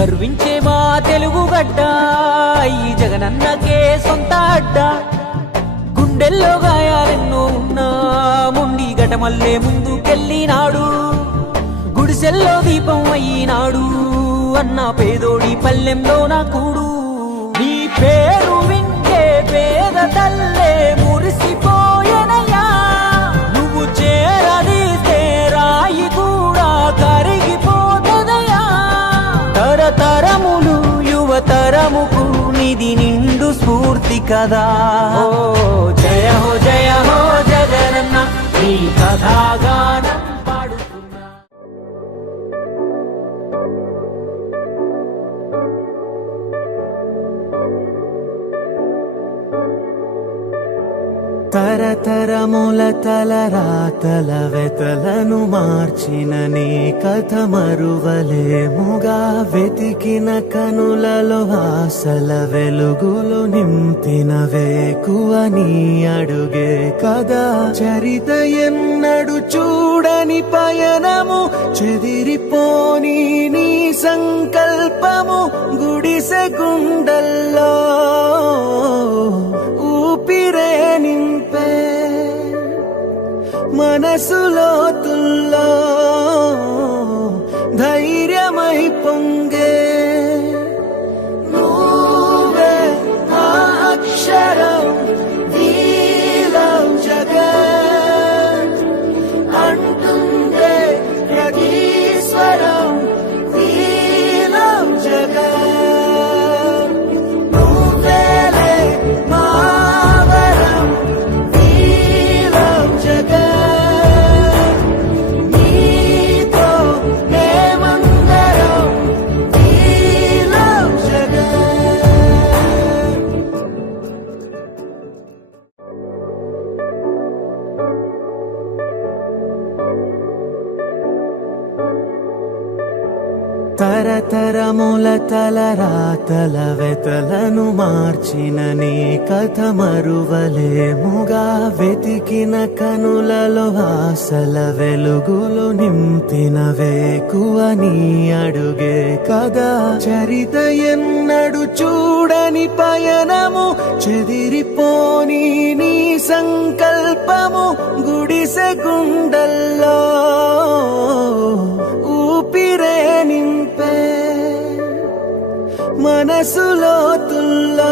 గర్వించే మా తెలుగు గడ్డ ఈ జగనన్నకే సొంత అడ్డ. గుండెల్లో గాయాలెన్నో ఉన్నా ముండి గటమల్లే ముందుకెళ్ళినాడు. గుడిసెల్లో దీపం అయినాడు అన్న పేదోడి పల్లెంలో నా కూడు. నీ పేరు వింటే పేద తల్లే మురిసిపోయెనయ్యా. నువ్వు చేరదీస్తే రాయి కూడా కరిగిపోతదయ్యా. తరతరములు యువతరముకు నిధి నిండు స్ఫూర్తి కదా. ఓ జయ హో జగనన్న నీ కథాగానం పాడుతున్నా. తరతరముల తలరాతల వెతలను మార్చిన నీ కథ మరువలేముగా. వెతికిన కనులలో ఆశల వెలుగులు నింపిన వేకువ నీ అడుగే కదా. చరిత ఎన్నడు చూడని పయనము చెదిరిపోని నీ సంకల్పము. గుడిసె గుండల్లో ఊపిరే నింపే మనసులో తుల్లో ధైర్యమై పొంగే. నువ్వే ఆ అక్షరం వీలం జగన్ అంటుందే ప్రతి స్వరం వీలం జగన్. నువ్వేలే మా వరం వీలం జగన్. నీతో మేమందరం వీలం జగన్. తరతరముల తలరాతల వెతలను మార్చిన నీ కథ మరువలేముగా. వెతికిన కనులలో ఆశల వెలుగులు నింపిన వేకువ నీ అడుగే కదా. చరిత ఎన్నడు చూడని పయనము చెదిరిపోని నీ సంకల్పము. గుడిసె గుండల్లో ఊపిరే నింపే మనసులో తుల్లో